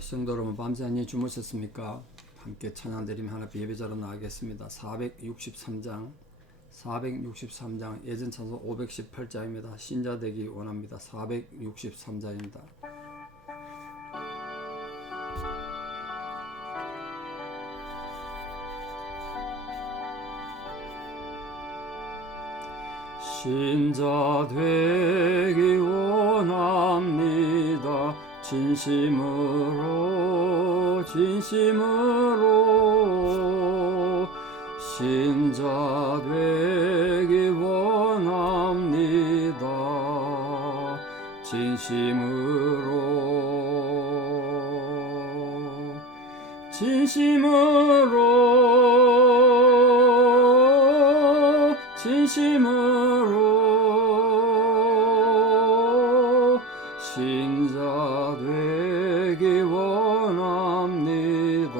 성도 여러분, 밤새 안녕히 주무셨습니까? 함께 찬양드리며 하나님 예배자로 나가겠습니다. 463장 예전 찬송 518장입니다. 신자 되기 원합니다. 463장입니다. 신자 되기 원합니다. 진심으로 신자 되기 원합니다. 진심으로 신자 되기 원합니다.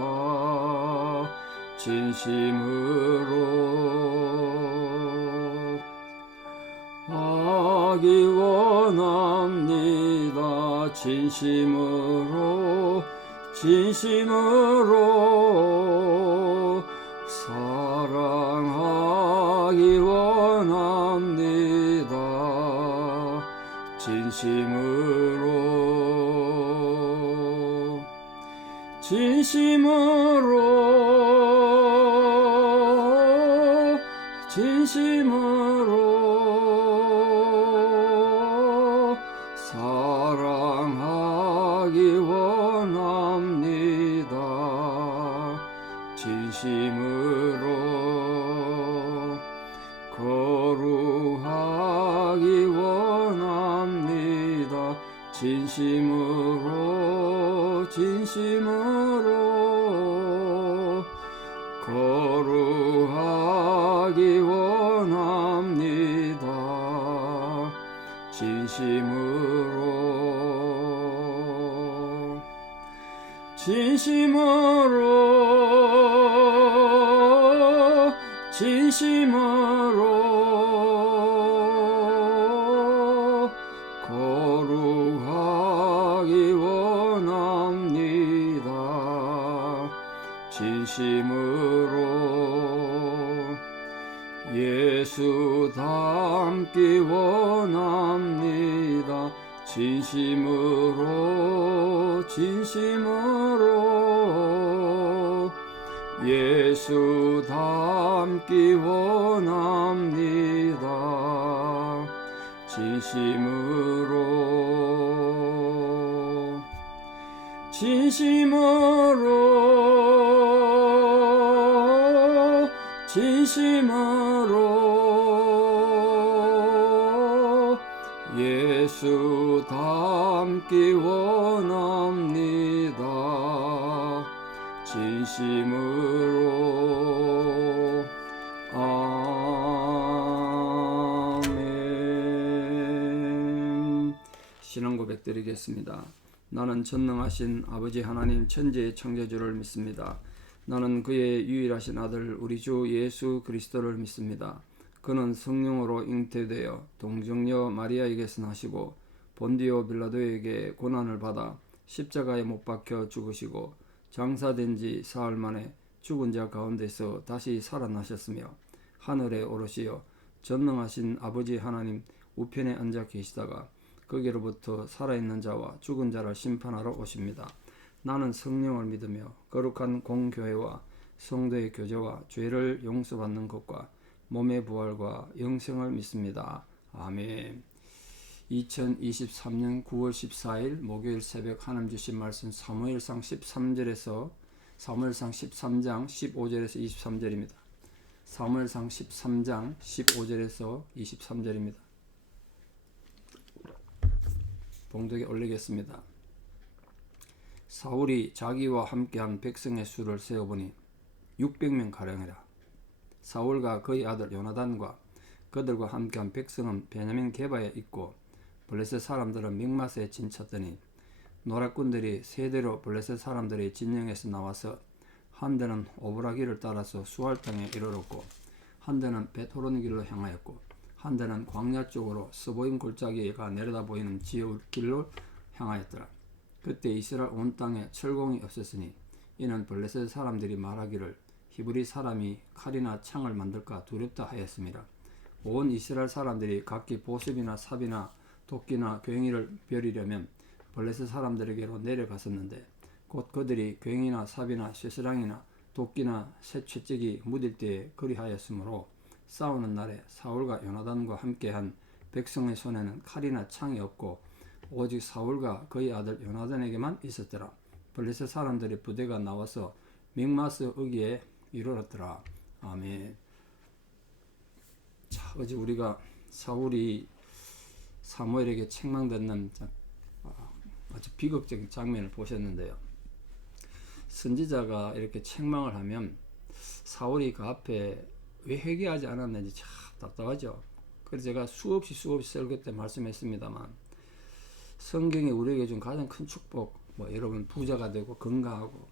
진심으로 하기 원합니다. 진심으로 사랑하기 원합니다. 진심으로 사랑하기 원합니다. 진심으로 거룩하기 원합니다. 진심으로 거룩하기 원합니다. 진심으로 거룩하기 원합니다. 진심으로 예수 닮기 원합니다. 진심으로 예수 닮기 원합니다. 진심으로 예수 닮기 원합니다. 진심으로 아멘. 신앙 고백 드리겠습니다. 나는 전능하신 아버지 하나님 천지의 창조주를 믿습니다. 나는 그의 유일하신 아들 우리 주 예수 그리스도를 믿습니다. 그는 성령으로 잉태되어 동정녀 마리아에게서 나시고 본디오 빌라도에게 고난을 받아 십자가에 못 박혀 죽으시고 장사된 지 사흘 만에 죽은 자 가운데서 다시 살아나셨으며 하늘에 오르시어 전능하신 아버지 하나님 우편에 앉아 계시다가 거기로부터 살아있는 자와 죽은 자를 심판하러 오십니다. 나는 성령을 믿으며 거룩한 공교회와 성도의 교제와 죄를 용서받는 것과 몸의 부활과 영생을 믿습니다. 아멘. 2023년 9월 14일 목요일 새벽 하나님 주신 말씀 사무엘상 13장 15절에서 23절입니다. 사무엘상 13장 15절에서 23절입니다. 봉독에 올리겠습니다. 사울이 자기와 함께한 백성의 수를 세어보니 600명 가량이라. 사울과 그의 아들 요나단과 그들과 함께한 백성은 베냐민 게바에 있고 블레셋 사람들은 mikmat에 진쳤더니 노략군들이 세대로 블레셋 사람들의 진영에서 나와서 한 대는 오브라길을 따라서 수알 땅에 이르렀고 한 대는 벳호론 길로 향하였고 한 대는 광야 쪽으로 스보임 골짜기가 내려다 보이는 지울 길로 향하였더라. 그때 이스라엘 온 땅에 철공이 없었으니 이는 블레셋 사람들이 말하기를 히브리 사람이 칼이나 창을 만들까 두렵다 하였습니다. 온 이스라엘 사람들이 각기 보습이나 삽이나 도끼나 괭이를 벼리려면 블레셋 사람들에게로 내려갔었는데 곧 그들이 괭이나 삽이나 쇠스랑이나 도끼나 새 채찍이 묻을 때에 그리하였으므로 싸우는 날에 사울과 요나단과 함께한 백성의 손에는 칼이나 창이 없고 오직 사울과 그의 아들 요나단에게만 있었더라. 블레셋 사람들의 부대가 나와서 mik마스 어기에 이르렀더라. 아멘. 자, 어제 우리가 사울이 사무엘에게 책망받는 아주 비극적인 장면을 보셨는데요. 선지자가 이렇게 책망을 하면 사울이 그 앞에 왜 회개하지 않았는지 참 답답하죠. 그래서 제가 수없이 설교 때 말씀했습니다만 성경이 우리에게 준 가장 큰 축복, 여러분 부자가 되고 건강하고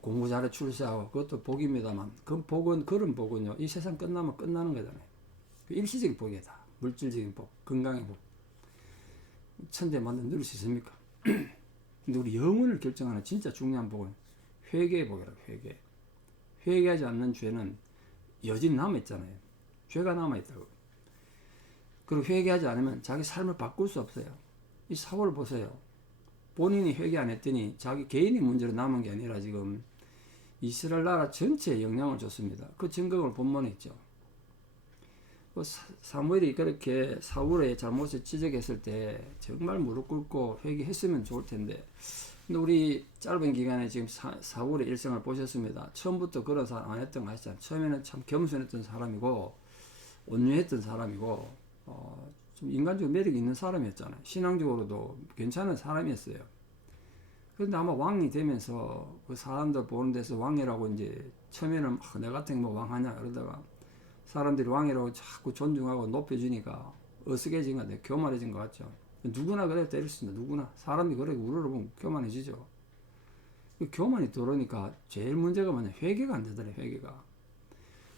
공부 잘해 출세하고 그것도 복입니다만 그 복은 그런 복은요 이 세상 끝나면 끝나는 거잖아요. 일시적인 복이다. 물질적인 복, 건강의 복. 천대 만든 누릴 수 있습니까? 근데 우리 영혼을 결정하는 진짜 중요한 복은 회개의 복이라고. 회개하지 않는 죄는 여전히 남아있잖아요. 죄가 남아있다고. 그리고 회개하지 않으면 자기 삶을 바꿀 수 없어요. 이 사울을 보세요. 본인이 회개 안 했더니 자기 개인의 문제로 남은 게 아니라 지금 이스라엘 나라 전체에 영향을 줬습니다. 그 증거를 본문에 있죠. 사무엘이 그렇게 사울의 잘못을 지적했을 때 정말 무릎 꿇고 회개했으면 좋을 텐데, 근데 우리 짧은 기간에 지금 사울의 일생을 보셨습니다. 처음부터 그런 사람 안 했던 거 아시잖아요. 처음에는 참 겸손했던 사람이고 온유했던 사람이고 좀 인간적으로 매력이 있는 사람이었잖아요. 신앙적으로도 괜찮은 사람이었어요. 그런데 아마 왕이 되면서 그 사람들 보는 데서 왕이라고 이제 처음에는 내 같은 뭐 왕하냐 그러다가 사람들이 왕이라고 자꾸 존중하고 높여주니까 어색해진 것 같아요. 교만해진 것 같죠. 누구나 그래 때릴 수 있습니다. 누구나. 사람이 그래 우러러보면 교만해지죠. 그 교만이 들어오니까 제일 문제가 뭐냐. 회개가 안 되더래. 회개가.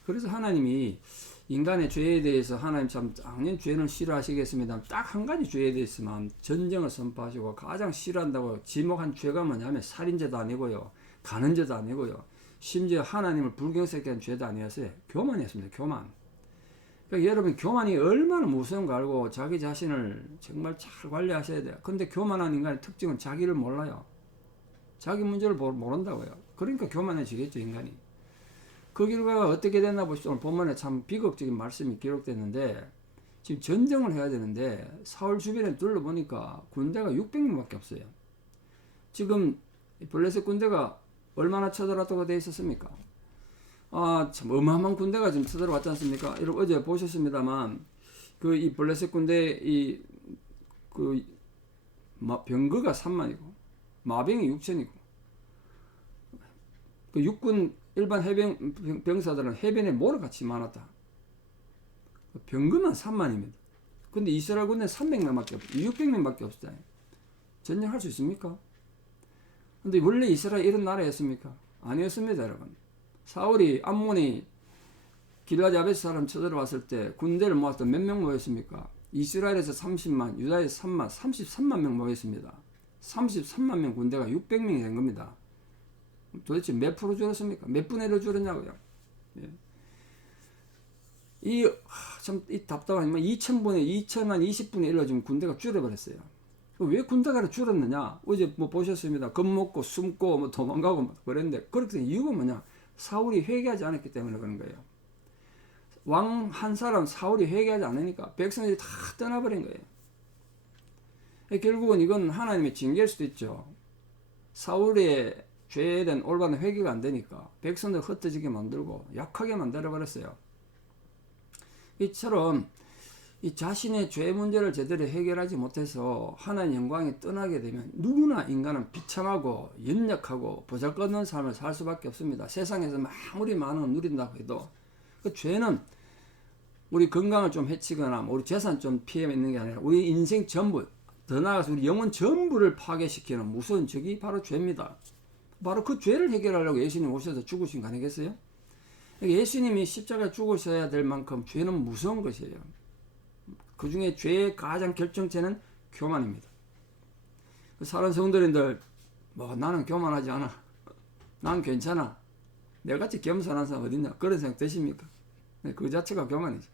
그래서 하나님이 인간의 죄에 대해서 하나님 참 당연히 죄는 싫어하시겠습니다. 딱 한 가지 죄에 대해서만 전쟁을 선포하시고 가장 싫어한다고 지목한 죄가 뭐냐면 살인죄도 아니고요. 가는 죄도 아니고요. 심지어 하나님을 불경스럽게 한 죄도 아니었어요. 교만이었습니다. 교만. 그러니까 여러분 교만이 얼마나 무서운 거 알고 자기 자신을 정말 잘 관리하셔야 돼요. 근데 교만한 인간의 특징은 자기를 몰라요. 자기 문제를 모른다고요. 그러니까 교만해지겠죠, 인간이. 그 결과가 어떻게 됐나 보시죠. 오늘 본문에 참 비극적인 말씀이 기록됐는데 지금 전쟁을 해야 되는데 사울 주변에 둘러보니까 군대가 600명밖에 없어요. 지금 블레셋 군대가 얼마나 쳐들어왔다고 되어 있었습니까? 참 어마어마한 군대가 지금 쳐들어왔지 않습니까? 여러분 어제 보셨습니다만 그 이 블레셋 군대 그 병거가 3만이고 마병이 6천이고 그 육군 일반 해병 병사들은 해변에 모래같이 많았다. 병거만 3만입니다. 근데 이스라엘 군대는 300명밖에 없어요. 600명밖에 없어요. 전쟁할 수 있습니까? 근데 원래 이스라엘 이런 나라였습니까? 아니었습니다, 여러분. 사울이 암몬이 길라디 아베스 사람 쳐들어왔을 때 군대를 모았을 때 몇 명 모였습니까? 이스라엘에서 30만, 유다에서 3만, 33만 명 모였습니다. 33만 명 군대가 600명이 된 겁니다. 도대체 몇 프로 줄었습니까? 몇 분의 1로 줄었냐고요? 예. 이 답답한 2000만 20분의 1로 지금 군대가 줄어버렸어요. 왜 군대가 줄었느냐? 어제 뭐 보셨습니다. 겁먹고 숨고 뭐 도망가고 뭐 그랬는데 그렇게 된 이유가 뭐냐? 사울이 회개하지 않았기 때문에 그런 거예요. 왕 한 사람 사울이 회개하지 않으니까 백성들이 다 떠나버린 거예요. 결국은 이건 하나님의 징계일 수도 있죠. 사울의 죄에 대한 올바른 회개가 안 되니까 백성들 흩어지게 만들고 약하게 만들어버렸어요. 이처럼 이 자신의 죄 문제를 제대로 해결하지 못해서 하나님 영광이 떠나게 되면 누구나 인간은 비참하고 연약하고 보잘것없는 삶을 살 수밖에 없습니다. 세상에서 아무리 많은 걸 누린다고 해도 그 죄는 우리 건강을 좀 해치거나 우리 재산 좀 피해 있는 게 아니라 우리 인생 전부, 더 나아가서 우리 영혼 전부를 파괴시키는 무서운 적이 바로 죄입니다. 바로 그 죄를 해결하려고 예수님 오셔서 죽으신 거 아니겠어요? 예수님이 십자가에 죽으셔야 될 만큼 죄는 무서운 것이에요. 그 중에 죄의 가장 결정체는 교만입니다. 사는 성도님들, 나는 교만하지 않아. 난 괜찮아. 내같이 겸손한 사람 어딨냐. 그런 생각 드십니까? 그 자체가 교만이죠.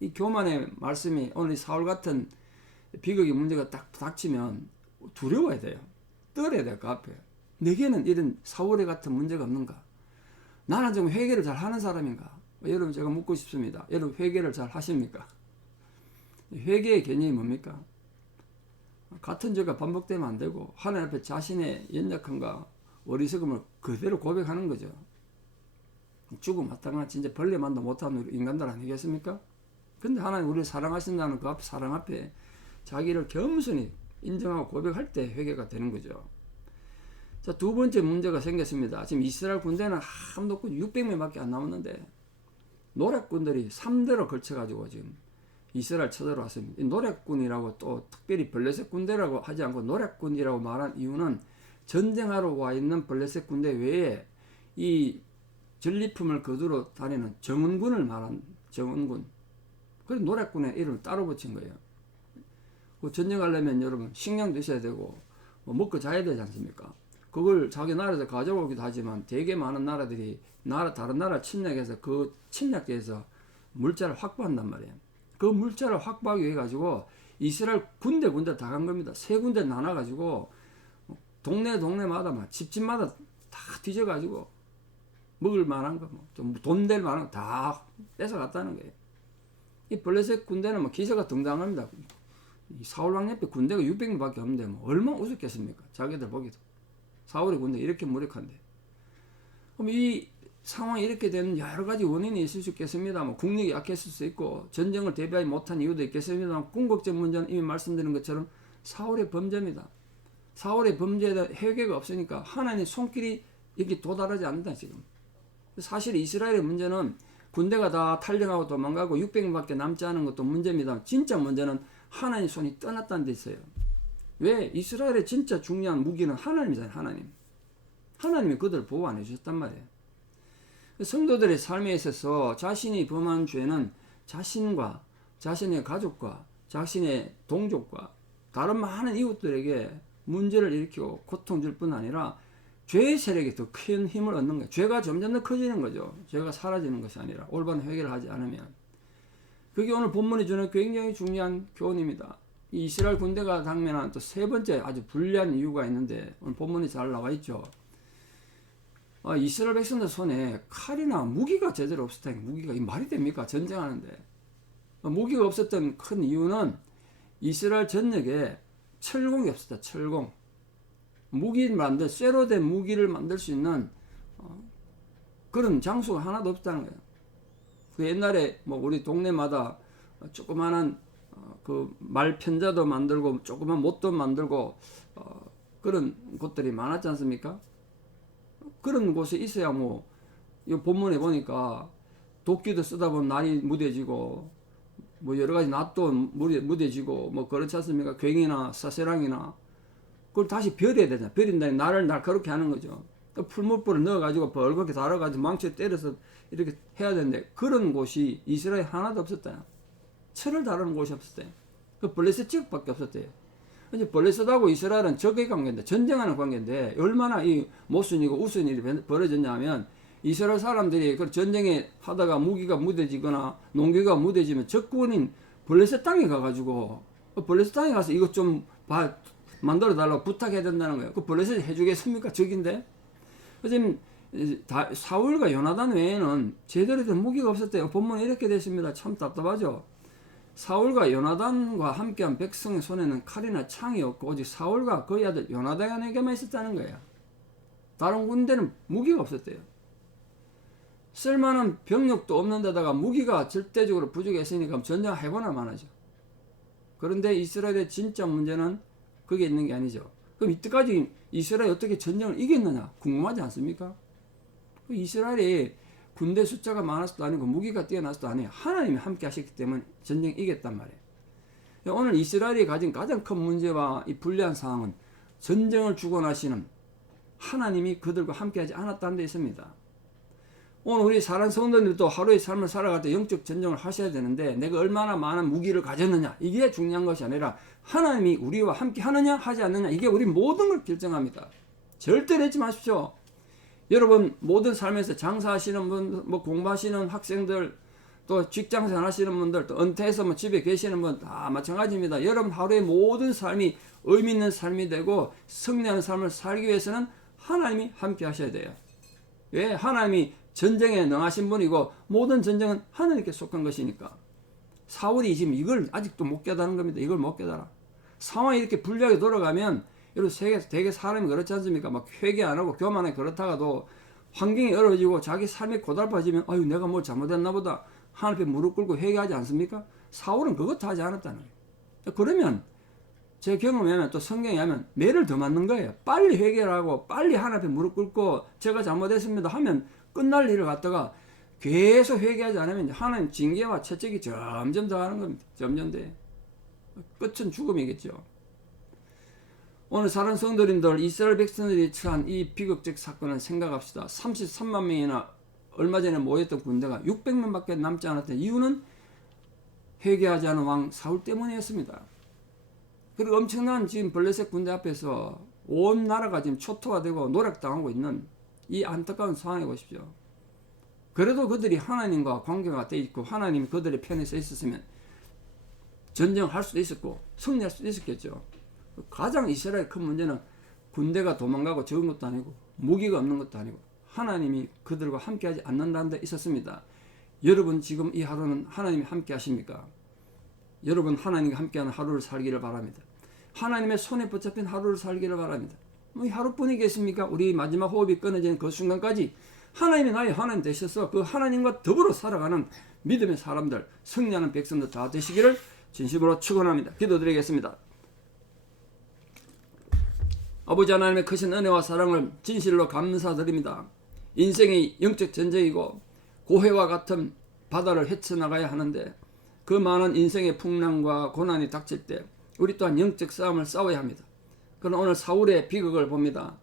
이 교만의 말씀이 오늘 이 사울 같은 비극의 문제가 딱 닥치면 두려워야 돼요. 떨어야 돼요. 그 앞에. 내게는 이런 사울의 같은 문제가 없는가? 나는 좀 회개를 잘 하는 사람인가? 여러분, 제가 묻고 싶습니다. 여러분, 회개를 잘 하십니까? 회개의 개념이 뭡니까? 같은 죄가 반복되면 안 되고 하나님 앞에 자신의 연약함과 어리석음을 그대로 고백하는 거죠. 죽음 마땅한 진짜 벌레만도 못하는 인간들 아니겠습니까? 근데 하나님 우리를 사랑하신다는 그 사랑 앞에 자기를 겸손히 인정하고 고백할 때 회개가 되는 거죠. 자, 두 번째 문제가 생겼습니다. 지금 이스라엘 군대는 한도 600명밖에 안 남았는데 노략군들이 3대로 걸쳐가지고 지금 이스라엘 쳐들어왔습니다. 이 노략군이라고 또 특별히 블레셋 군대라고 하지 않고 노략군이라고 말한 이유는 전쟁하러 와 있는 블레셋 군대 외에 이 전리품을 거두러 다니는 정원군을 말한 정원군. 그래서 노략군의 이름을 따로 붙인 거예요. 그 전쟁하려면 여러분 식량도 있어야 되고 먹고 자야 되지 않습니까? 그걸 자기 나라에서 가져오기도 하지만 되게 많은 나라들이 다른 나라 침략해서 그 침략지에서 물자를 확보한단 말이에요. 그 물자를 확보하기 위해 가지고 이스라엘 군대 다 간 겁니다. 세 군데 나눠가지고 동네마다 막 집마다 다 뒤져가지고 먹을 만한 거, 좀 돈 될 만한 거 다 뺏어갔다는 거예요. 이 블레셋 군대는 기세가 등등합니다. 이 사울 왕 옆에 군대가 600명밖에 없는데 얼마나 우습겠습니까? 자기들 보기도. 사울의 군대 이렇게 무력한데. 그럼 이 상황이 이렇게 되는 여러 가지 원인이 있을 수 있겠습니다. 국력이 약했을 수 있고 전쟁을 대비하지 못한 이유도 있겠습니다. 궁극적 문제는 이미 말씀드린 것처럼 사울의 범죄입니다. 사울의 범죄에 대한 회개가 없으니까 하나님의 손길이 여기 도달하지 않는다 지금. 사실 이스라엘의 문제는 군대가 다 탈령하고 도망가고 600명밖에 남지 않은 것도 문제입니다. 진짜 문제는 하나님의 손이 떠났다는 데 있어요. 왜? 이스라엘의 진짜 중요한 무기는 하나님이잖아요. 하나님이 그들을 보호 안 해주셨단 말이에요. 성도들의 삶에 있어서 자신이 범한 죄는 자신과 자신의 가족과 자신의 동족과 다른 많은 이웃들에게 문제를 일으키고 고통 줄 뿐 아니라 죄의 세력이 더 큰 힘을 얻는 거예요. 죄가 점점 더 커지는 거죠. 죄가 사라지는 것이 아니라 올바른 회개를 하지 않으면. 그게 오늘 본문이 주는 굉장히 중요한 교훈입니다. 이 이스라엘 군대가 당면한 또 세 번째 아주 불리한 이유가 있는데 오늘 본문이 잘 나와 있죠. 이스라엘 백성들 손에 칼이나 무기가 제대로 없었다. 무기가 이 말이 됩니까? 전쟁하는데. 무기가 없었던 큰 이유는 이스라엘 전역에 철공이 없었다. 철공. 쇠로 된 무기를 만들 수 있는 그런 장소가 하나도 없다는 거예요. 그 옛날에 우리 동네마다 조그마한 그 말편자도 만들고 조그만 못도 만들고 그런 곳들이 많았지 않습니까? 그런 곳에 있어야 이 본문에 보니까 도끼도 쓰다 보면 날이 무뎌지고 여러 가지 낫도 무뎌지고 그렇지 않습니까? 괭이나 사세랑이나 그걸 다시 버려야 되잖아. 버린다니 날을 날카롭게 하는 거죠. 또 풀무불을 넣어가지고 벌겋게 달아가지고 망치에 때려서 이렇게 해야 되는데 그런 곳이 이스라엘에 하나도 없었다. 철을 다루는 곳이 없었대요. 그 블레셋 지역밖에 없었대요. 이제 블레셋하고 이스라엘은 적의 관계인데 전쟁하는 관계인데 얼마나 이 모순이고 우스운 일이 벌어졌냐면 이스라엘 사람들이 그 전쟁에 하다가 무기가 무뎌지거나 농기가 무뎌지면 적군인 블레셋 땅에 가가지고 블레셋 땅에 가서 이것 좀 만들어 달라고 부탁해야 된다는 거예요. 그 블레셋이 해주겠습니까? 적인데. 지금 사울과 요나단 외에는 제대로 된 무기가 없었대요. 본문에 이렇게 됐습니다. 참 답답하죠. 사울과 요나단과 함께한 백성의 손에는 칼이나 창이 없고 오직 사울과 그의 아들 요나단에게만 있었다는 거예요. 다른 군대는 무기가 없었대요. 쓸만한 병력도 없는 데다가 무기가 절대적으로 부족했으니까 전쟁해보나 마나죠. 그런데 이스라엘의 진짜 문제는 그게 있는 게 아니죠. 그럼 이때까지 이스라엘이 어떻게 전쟁을 이겼느냐 궁금하지 않습니까? 이스라엘이 군대 숫자가 많아서도 아니고 무기가 뛰어나서도 아니에요. 하나님이 함께 하셨기 때문에 전쟁 이겼단 말이에요. 오늘 이스라엘이 가진 가장 큰 문제와 이 불리한 상황은 전쟁을 주관하시는 하나님이 그들과 함께 하지 않았다는 데 있습니다. 오늘 우리 사는 성도들도 하루의 삶을 살아갈 때 영적 전쟁을 하셔야 되는데 내가 얼마나 많은 무기를 가졌느냐 이게 중요한 것이 아니라 하나님이 우리와 함께 하느냐 하지 않느냐 이게 우리 모든 걸 결정합니다. 절대 내지 마십시오. 여러분 모든 삶에서 장사하시는 분, 뭐 공부하시는 학생들, 또 직장생활 하시는 분들, 또 은퇴해서 뭐 집에 계시는 분 다 마찬가지입니다. 여러분 하루의 모든 삶이 의미 있는 삶이 되고 승리하는 삶을 살기 위해서는 하나님이 함께 하셔야 돼요. 왜? 하나님이 전쟁에 능하신 분이고 모든 전쟁은 하나님께 속한 것이니까. 사울이 지금 이걸 아직도 못 깨달은 겁니다. 이걸 못 깨달아. 상황이 이렇게 불리하게 돌아가면 여러분 되게 사람이 그렇지 않습니까? 막 회개 안 하고 교만하게 그렇다가도 환경이 어려워지고 자기 삶이 고달파지면 아유 내가 뭘 잘못했나 보다 하나님 앞에 무릎 꿇고 회개하지 않습니까? 사울은 그것도 하지 않았다는 거예요. 그러면 제 경험에 하면 또 성경에 하면 매를 더 맞는 거예요. 빨리 회개를 하고 빨리 하나님 앞에 무릎 꿇고 제가 잘못했습니다 하면 끝날 일을 갖다가 계속 회개하지 않으면 하나님 징계와 채찍이 점점 더 하는 겁니다. 점점 더. 끝은 죽음이겠죠. 오늘 사는 성도님들 이스라엘 백성들이 처한 이 비극적 사건을 생각합시다. 33만 명이나 얼마 전에 모였던 군대가 600명밖에 남지 않았던 이유는 회개하지 않은 왕 사울 때문이었습니다. 그리고 엄청난 지금 블레셋 군대 앞에서 온 나라가 지금 초토화되고 노략당하고 있는 이 안타까운 상황에 보십시오. 그래도 그들이 하나님과 관계가 돼 있고 하나님이 그들의 편에 서 있었으면 전쟁할 수도 있었고 승리할 수도 있었겠죠. 가장 이스라엘 큰 문제는 군대가 도망가고 적은 것도 아니고 무기가 없는 것도 아니고 하나님이 그들과 함께하지 않는다는 데 있었습니다. 여러분 지금 이 하루는 하나님이 함께 하십니까? 여러분 하나님과 함께하는 하루를 살기를 바랍니다. 하나님의 손에 붙잡힌 하루를 살기를 바랍니다. 이 하루뿐이겠습니까? 우리 마지막 호흡이 끊어지는 그 순간까지 하나님이 나의 하나님 되셔서 그 하나님과 더불어 살아가는 믿음의 사람들, 승리하는 백성들 다 되시기를 진심으로 축원합니다. 기도드리겠습니다. 아버지 하나님의 크신 은혜와 사랑을 진실로 감사드립니다. 인생이 영적 전쟁이고 고해와 같은 바다를 헤쳐나가야 하는데 그 많은 인생의 풍랑과 고난이 닥칠 때 우리 또한 영적 싸움을 싸워야 합니다. 그러나 오늘 사울의 비극을 봅니다.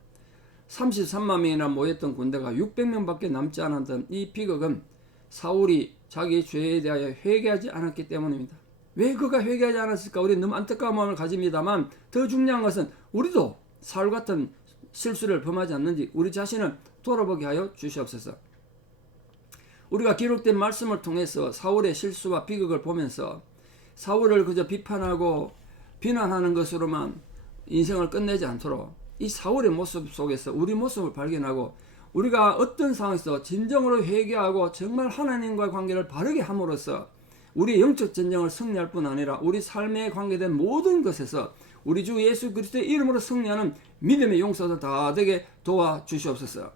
33만 명이나 모였던 군대가 600명밖에 남지 않았던 이 비극은 사울이 자기 죄에 대하여 회개하지 않았기 때문입니다. 왜 그가 회개하지 않았을까? 우리는 너무 안타까운 마음을 가집니다만 더 중요한 것은 우리도 사울 같은 실수를 범하지 않는지 우리 자신을 돌아보게 하여 주시옵소서. 우리가 기록된 말씀을 통해서 사울의 실수와 비극을 보면서 사울을 그저 비판하고 비난하는 것으로만 인생을 끝내지 않도록 이 사울의 모습 속에서 우리 모습을 발견하고 우리가 어떤 상황에서 진정으로 회개하고 정말 하나님과의 관계를 바르게 함으로써 우리의 영적 전쟁을 승리할 뿐 아니라 우리 삶에 관계된 모든 것에서 우리 주 예수 그리스도의 이름으로 승리하는 믿음의 용사들 다 되게 도와주시옵소서.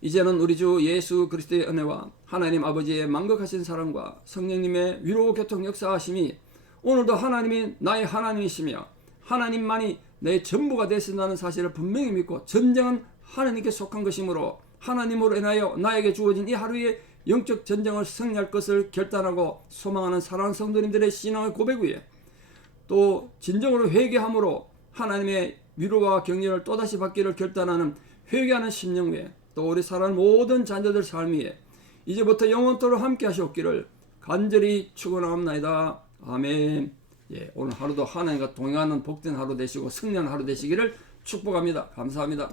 이제는 우리 주 예수 그리스도의 은혜와 하나님 아버지의 만극하신 사랑과 성령님의 위로 교통 역사하심이 오늘도 하나님이 나의 하나님이시며 하나님만이 내 전부가 되신다는 사실을 분명히 믿고 전쟁은 하나님께 속한 것이므로 하나님으로 인하여 나에게 주어진 이 하루의 영적 전쟁을 승리할 것을 결단하고 소망하는 사랑하는 성도님들의 신앙의 고백 위에 또 진정으로 회개함으로 하나님의 위로와 격려를 또다시 받기를 결단하는 회개하는 심령 위에 또 우리 사랑하는 모든 자녀들 삶 위에 이제부터 영원토록 함께 하시옵기를 간절히 축원하옵나이다. 아멘. 오늘 하루도 하나님과 동행하는 복된 하루 되시고 승리하는 하루 되시기를 축복합니다. 감사합니다.